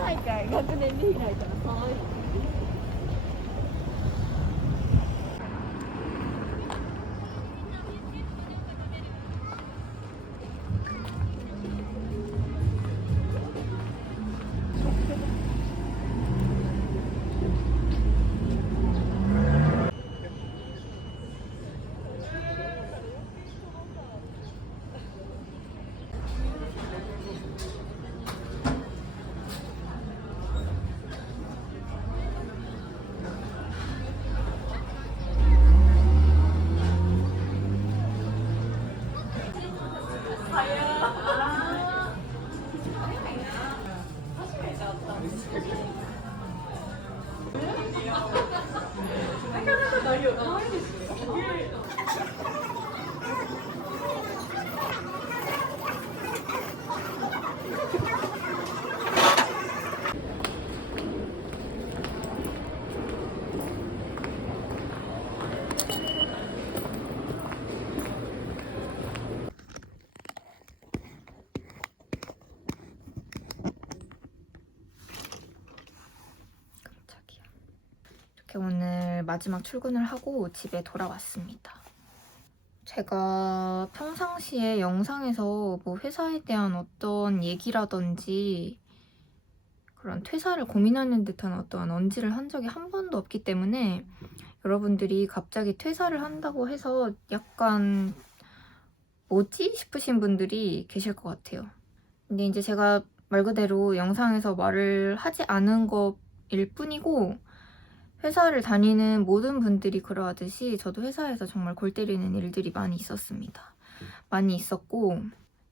大会学年で開いたら騒いで이렇게 오늘 마지막 출근을 하고 집에 돌아왔습니다. 제가 평상시에 영상에서 뭐 회사에 대한 어떤 얘기라든지 그런 퇴사를 고민하는 듯한 어떤 언지를 한 적이 한 번도 없기 때문에 여러분들이 갑자기 퇴사를 한다고 해서 약간 뭐지? 싶으신 분들이 계실 것 같아요. 근데 이제 제가 말 그대로 영상에서 말을 하지 않은 것일 뿐이고 회사를 다니는 모든 분들이 그러하듯이 저도 회사에서 정말 골 때리는 일들이 많이 있었습니다. 많이 있었고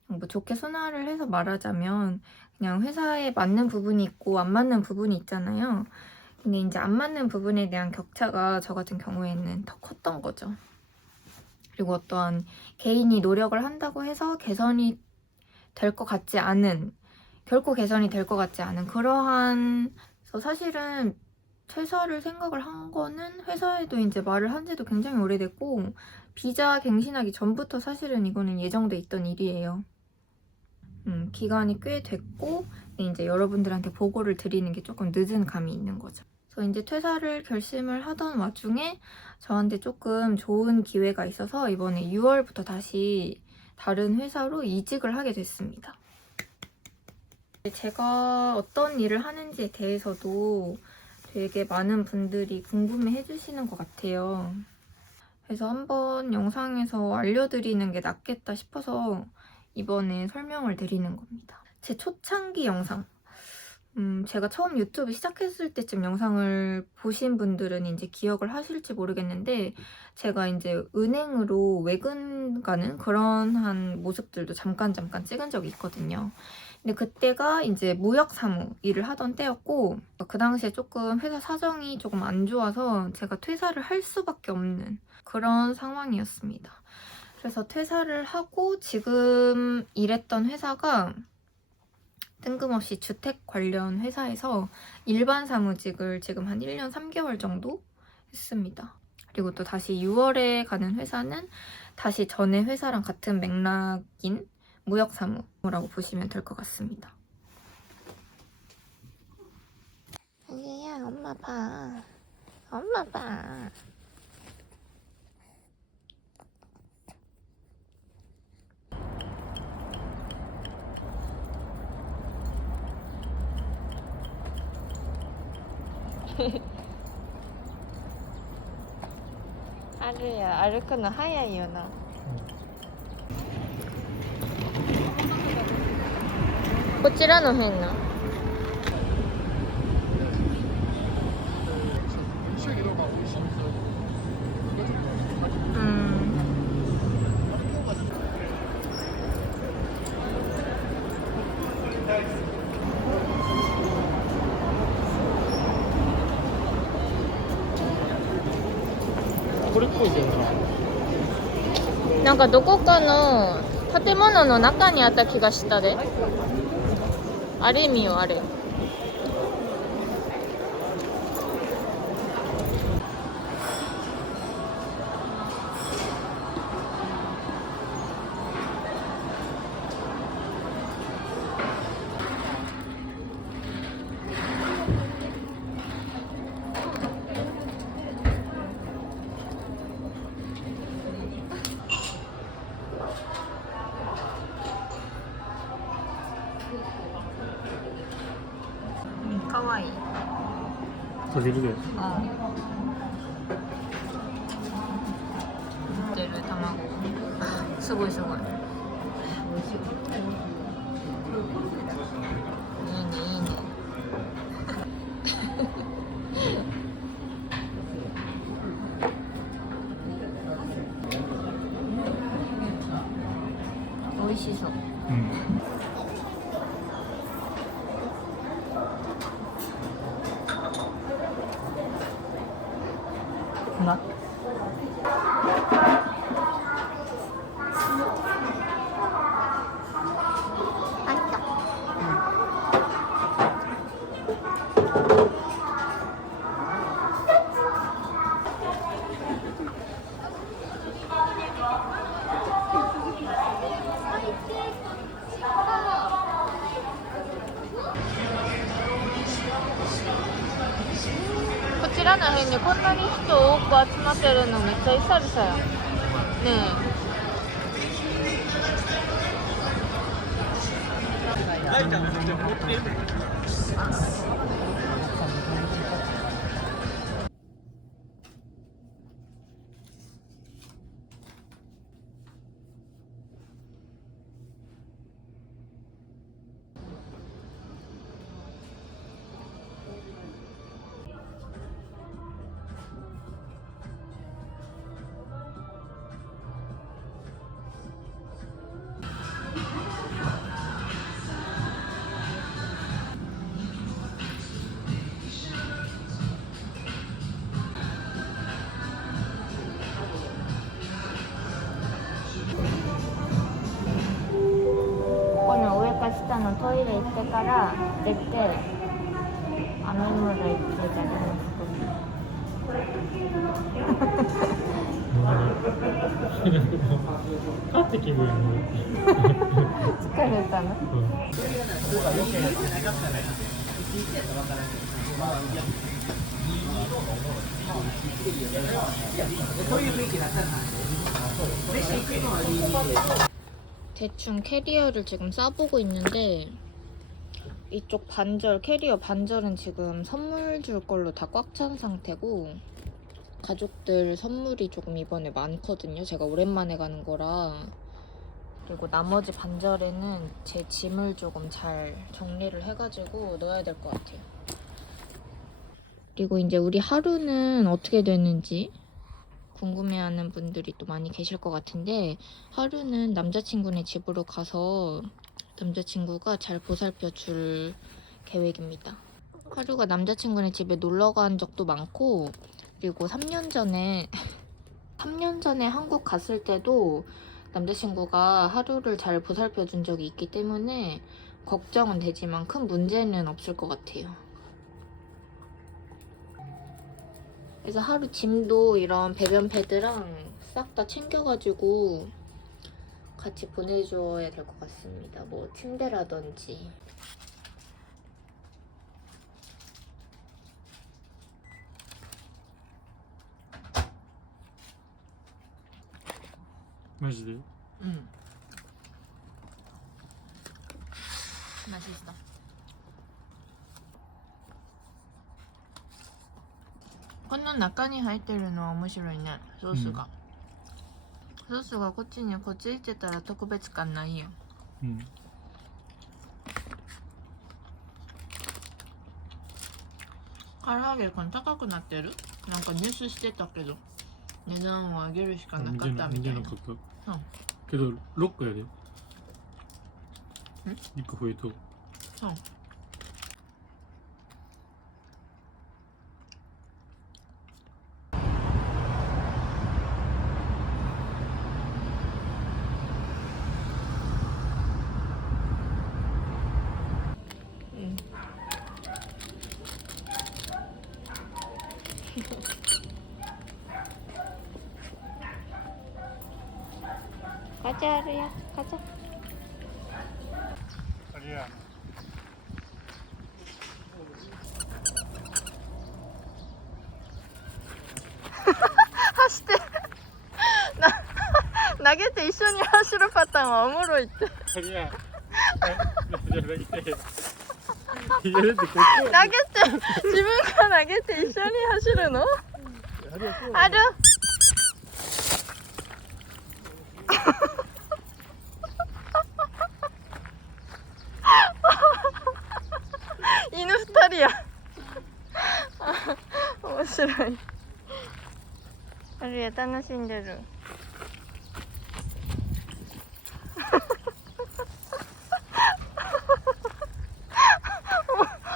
뭐 좋게 순화를 해서 말하자면 그냥 회사에 맞는 부분이 있고 안 맞는 부분이 있잖아요. 근데 이제 안 맞는 부분에 대한 격차가 저 같은 경우에는 더 컸던 거죠. 그리고 어떠한 개인이 노력을 한다고 해서 개선이 될 것 같지 않은, 결코 개선이 될 것 같지 않은 그러한, 그래서 사실은 퇴사를 생각을 한 거는 회사에도 이제 말을 한 지도 굉장히 오래됐고 비자 갱신하기 전부터 사실은 이거는 예정돼 있던 일이에요. 기간이 꽤 됐고 이제 여러분들한테 보고를 드리는 게 조금 늦은 감이 있는 거죠. 그래서 이제 퇴사를 결심을 하던 와중에 저한테 조금 좋은 기회가 있어서 이번에 6월부터 다시 다른 회사로 이직을 하게 됐습니다. 제가 어떤 일을 하는지에 대해서도 되게 많은 분들이 궁금해 해주시는 것 같아요. 그래서 한번 영상에서 알려드리는 게 낫겠다 싶어서 이번에 설명을 드리는 겁니다. 제 초창기 영상. 제가 처음 유튜브 시작했을 때쯤 영상을 보신 분들은 이제 기억을 하실지 모르겠는데 제가 이제 은행으로 외근 가는 그런 한 모습들도 잠깐 찍은 적이 있거든요. 근데 그때가 이제 무역사무 일을 하던 때였고 그 당시에 조금 회사 사정이 조금 안 좋아서 제가 퇴사를 할 수밖에 없는 그런 상황이었습니다. 그래서 퇴사를 하고 지금 일했던 회사가 뜬금없이 주택 관련 회사에서 일반 사무직을 지금 한 1년 3개월 정도 했습니다. 그리고 또 다시 6월에 가는 회사는 다시 전에 회사랑 같은 맥락인 무역사무라고 보시면 될 것 같습니다. 얘야, 엄마 봐. 엄마 봐. 하루야, 歩くの早いよな。こちらの辺な。これっぽいじゃん。なんかどこかの建物の中にあった気がしたで。あれ見よあれ。かわいい。閉じるで。売ってる卵。すごいすごい。いいねいいね。美味しそう。な。こちらの辺にこんなに人多く集まってるのめっちゃ久々や。ねえ。下のトイレ行ってから出て雨村行ってじゃないですか。帰って気分疲れたの？ 대충 캐리어를 지금 싸보고 있는데 이쪽 반절, 캐리어 반절은 지금 선물 줄 걸로 다 꽉 찬 상태고 가족들 선물이 조금 이번에 많거든요. 제가 오랜만에 가는 거라. 그리고 나머지 반절에는 제 짐을 조금 잘 정리를 해가지고 넣어야 될 것 같아요. 그리고 이제 우리 하루는 어떻게 되는지 궁금해하는 분들이 또 많이 계실 것 같은데 하루는 남자친구네 집으로 가서 남자친구가 잘 보살펴 줄 계획입니다. 하루가 남자친구네 집에 놀러 간 적도 많고 그리고 3년 전에 3년 전에 한국 갔을 때도 남자친구가 하루를 잘 보살펴 준 적이 있기 때문에 걱정은 되지만 큰 문제는 없을 것 같아요. 그래서 하루 짐도 이런 배변 패드랑 싹 다 챙겨가지고 같이 보내줘야 될 것 같습니다. 뭐 침대라든지. 마지대? 응. 맛있어.この中に入ってるのは面白いね、ソースが。ソースがこっちにこっち行ってたら特別感ないよ。うん。唐揚げ感高くなってる？なんかニュースしてたけど値段を上げるしかなかったみたいな。見てなかった。うん。けど6個やで。1個増えと。うん。가자 아루야 가자. 아리야. 하시대.投げて一緒に走るパターンはおもろいって。 아리야.じゃなくて。いやだってここ。投げて自分が投げて一緒に走るの？ある。犬2人や。面白い。あるや楽しんでる。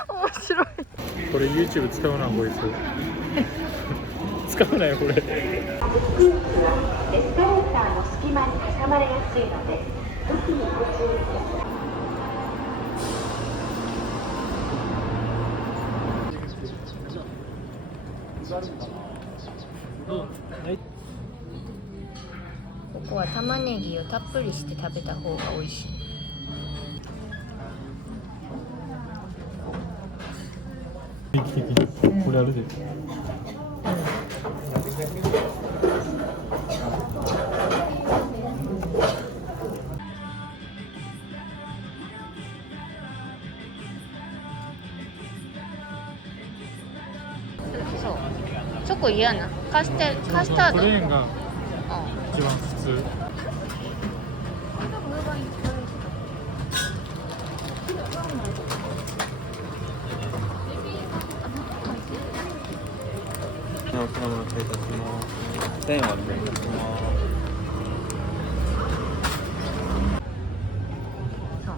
面白い。これ YouTube 使うなこいつ。使うなよこれ。エスカレーターの隙間に挟まれやすいので、特にご注意ください。ここは玉ねぎをたっぷりして食べた方が美味しい。定期的にこれあるで。そうチョコ嫌なカスタード。プレーンがうん一番普通。お品物失礼いたします。1000円お預かりいたします。そう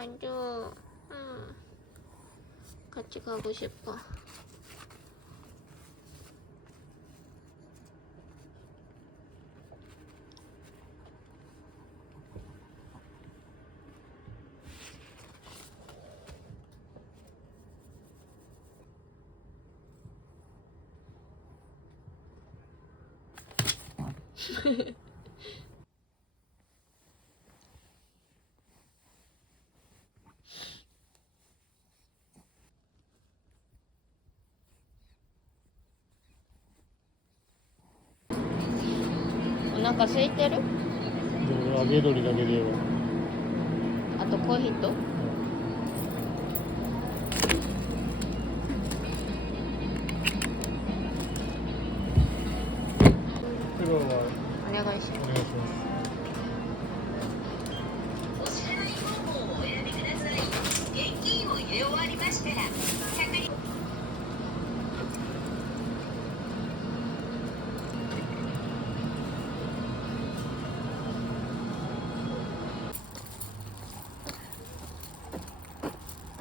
아주 같이 가고 싶어. お腹空いてる？揚げ鶏だけでよ。あとコーヒーと？黒はお願いします。お願いします。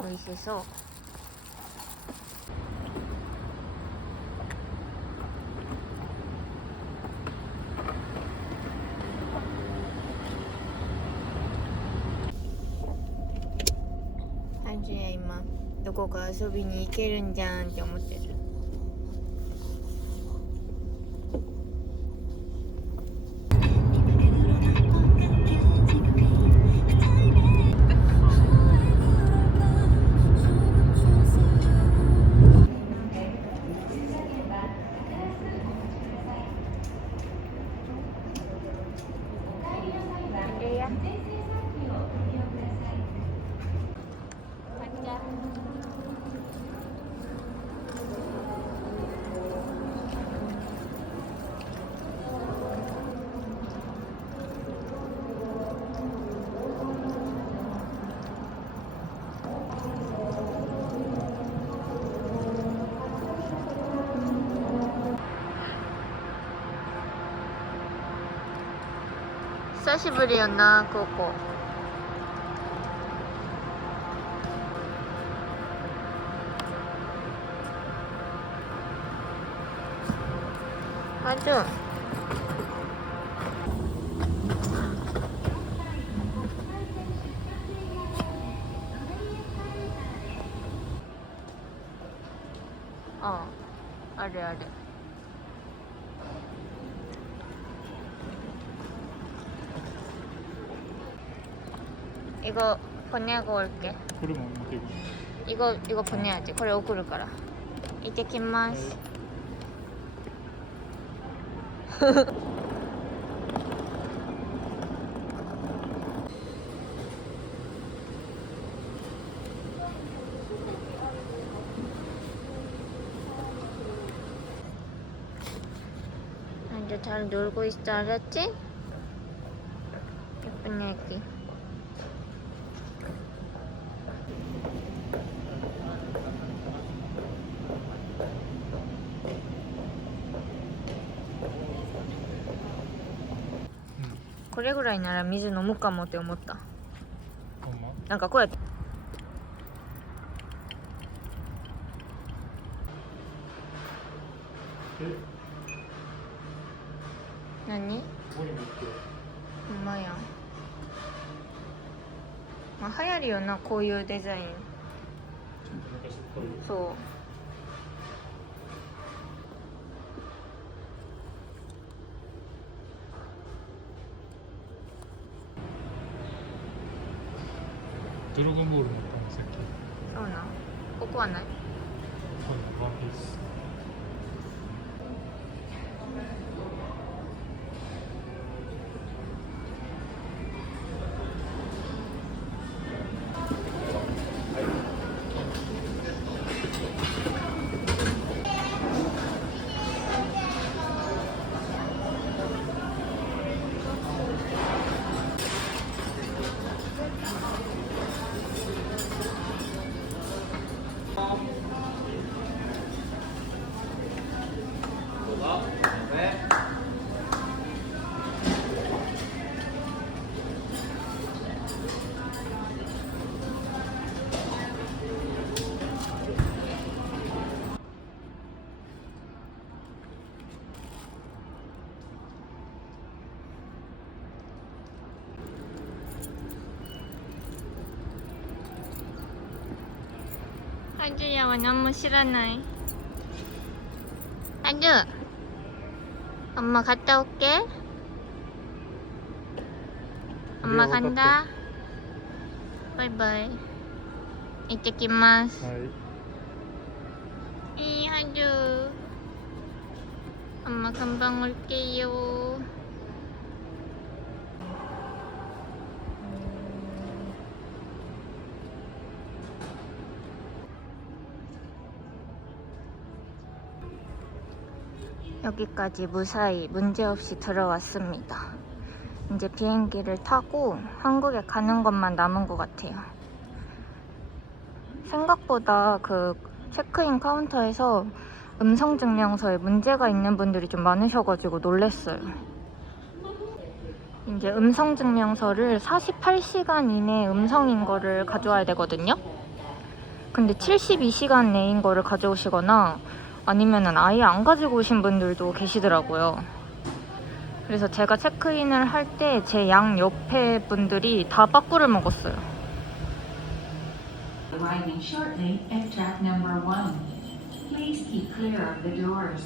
美味しそう。ハンジュや今どこか遊びに行けるんじゃんって思ってる。久しぶりよな、ここ。あ、じゃあ。ああ、あるある。이거 보내고 올게. 그러면 되고. 이거 보내야지. 그래送るから. 이때 김마스. 아주 잘 놀고 있어, 알았지? 예쁜 애기.これぐらいなら水飲むかもって思った。ほんま？なんかこうやって何？ここに持ってほんまやん。まあ流行るよな、こういうデザイン。ちょっと昔っぽい。そう。ドラゴンボールだったのさっき。そうなん。ここはない？ワンピース。ハジュヤは何も知らない。ハジュ、엄마 갔다 올게. 엄마 간다. 바이바이. 이때끼마스. はい 하주. 엄마 금방 올게요. 여기까지 무사히 문제없이 들어왔습니다. 이제 비행기를 타고 한국에 가는 것만 남은 것 같아요. 생각보다 그 체크인 카운터에서 음성증명서에 문제가 있는 분들이 좀 많으셔가지고 놀랬어요. 이제 음성증명서를 48시간 이내 음성인 거를 가져와야 되거든요. 근데 72시간 내인 거를 가져오시거나 아니면은 아예 안 가지고 오신 분들도 계시더라고요. 그래서 제가 체크인을 할 때 제 양 옆에 분들이 다 빠꾸를 먹었어요. Arriving shortly at track number 1. Please keep clear of the doors.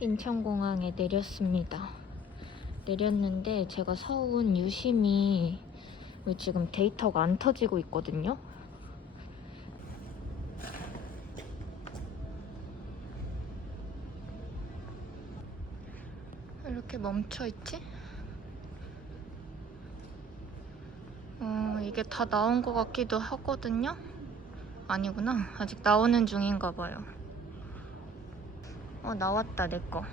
인천공항에 내렸습니다. 내렸는데 제가 사온 유심히 지금 데이터가 안 터지고 있거든요. 이렇게 멈춰있지? 이게 다 나온 것 같기도 하거든요? 아니구나. 아직 나오는 중인가 봐요. 나왔다, 내 거.